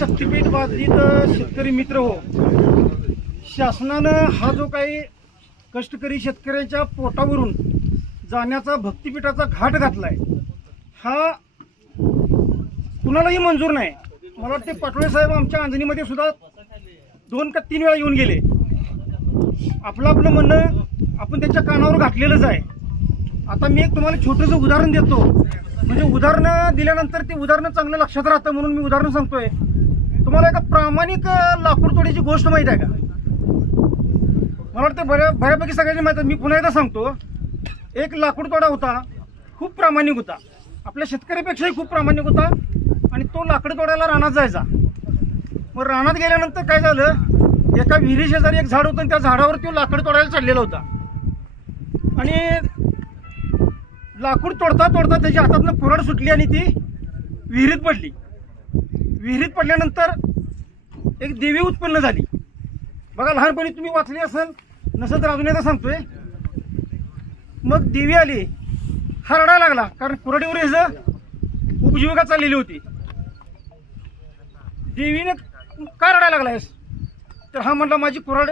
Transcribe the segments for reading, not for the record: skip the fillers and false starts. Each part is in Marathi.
शक्तीपीठ बाधित शेतकरी मित्र हो, शासनानं हा जो काही कष्टकरी शेतकऱ्यांच्या पोटावरून जाण्याचा भक्तिपीठाचा घाट घातलाय, हा कुणालाही मंजूर नाही. मला वाटते पाटोळे साहेब आमच्या अंजनीमध्ये सुद्धा 2 का 3 वेळा येऊन गेले. आपलं म्हणणं आपण त्यांच्या कानावर घातलेलंच आहे. आता मी एक तुम्हाला छोटंसं उदाहरण देतो, म्हणजे उदाहरणं दिल्यानंतर ते उदाहरणं चांगलं लक्षात राहतं म्हणून मी उदाहरण सांगतोय. तुम्हाला एका प्रामाणिक लाकूड तोडीची गोष्ट माहीत आहे का? मला वाटतं बऱ्यापैकी सगळ्यांनी माहीत आहे. मी पुन्हा एकदा सांगतो. एक लाकूड तोडा होता, खूप प्रामाणिक होता, आपल्या शेतकऱ्यापेक्षाही खूप प्रामाणिक होता. आणि तो लाकड तोडायला रानात जायचा. मग रानात गेल्यानंतर काय झालं, एका विहिरी शेजारी एक झाड होतं आणि त्या झाडावर तो लाकड तोडायला चाललेला होता. आणि लाकूड तोडता तोडता त्याच्या हातातनं कुऱ्हाड सुटली आणि ती विहिरीत पडली. विहिरीत पडल्यानंतर एक देवी उत्पन्न झाली. बघा, लहानपणी तुम्ही वाचली असेल, नसेल तर अजून एकदा सांगतोय. मग देवी आली, हा रडायला लागला, कारण कुऱ्हाडीवर ह्याचं उपजीविका चाललेली होती. देवीने का रडायला लागलायस, तर हा म्हणला माझी कुऱ्हाड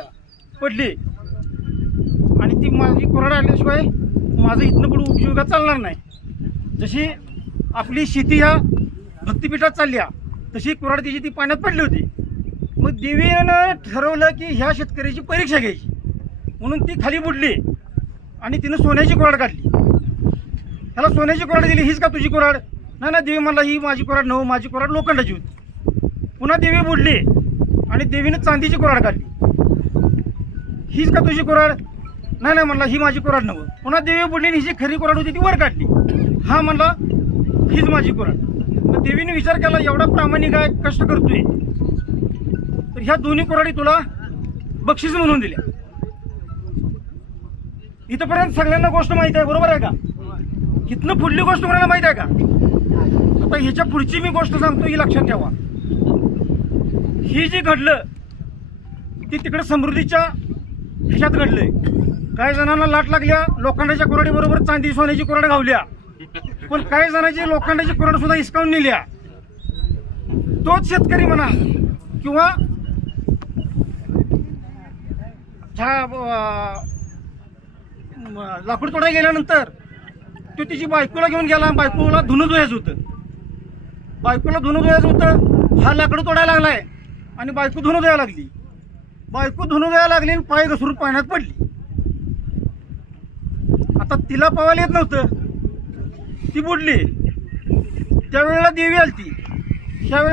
पडली आणि ती माझी कुऱ्हाड आल्याशिवाय माझं इथनं पुढे उपजीविका चालणार नाही. जशी आपली शेती ह्या भक्तिपीठात चालल्या, तशी कुऱ्हाड तिची ती पाण्यात पडली होती. मग देवीनं ठरवलं की ह्या शेतकऱ्याची परीक्षा घ्यायची, म्हणून ती खाली बुडली आणि तिनं सोन्याची कुऱ्हाड काढली. ह्याला सोन्याची कुऱ्हाड दिली. हीच का तुझी कुऱ्हाड? नाही ना देवी म्हणला, ही माझी कुऱ्हाड नव्ह, माझी कुऱ्हाड लोखंडाची होती. पुन्हा देवी बुडली आणि देवीनं चांदीची कुऱ्हाड काढली. हीच का तुझी कुऱ्हाड? नाही नाही म्हणला, ही माझी कुऱ्हाड नव्ह. पुन्हा देवी बुडली आणि हिची खरी कुऱ्हाड होती ती वर काढली. हा म्हणला, हीच माझी कुऱ्हाड. मग देवीने विचार केला, एवढा प्रामाणिक आहे, कष्ट करतोय, तर ह्या दोन्ही कुऱ्हाडी तुला बक्षीस म्हणून दिल्या. इथपर्यंत सगळ्यांना गोष्ट माहिती आहे, बरोबर आहे का? इथनं पुढली गोष्ट कोणाला माहिती आहे का? आता ह्याच्या पुढची मी गोष्ट सांगतो, ही लक्षात ठेवा. ही जी घडलं ती तिकडे समृद्धीच्या ह्याच्यात घडलंय. काही जणांना लाट लागल्या, लोखंडाच्या कुऱ्हाडी बरोबर चांदी सोन्याची कुऱ्हाड घावल्या, पण काही जणांची लोखंडाची कुऱ्हाड सुद्धा हिसकावून नेल्या. तोच शेतकरी म्हणा किंवा लाकूड तोडायला गेल्यानंतर तो तिची बायकोला घेऊन गेला. बायकोला धुणं धुवायचं होतं. हा लाकडं तोडायला लागलाय आणि बायको धुणं धुवायला लागली आणि पाय घसरून पाण्यात पडली. आता तिला पवायला येत नव्हतं, ती बुडली. त्यावेळेला देवी आलती. त्यावेळेला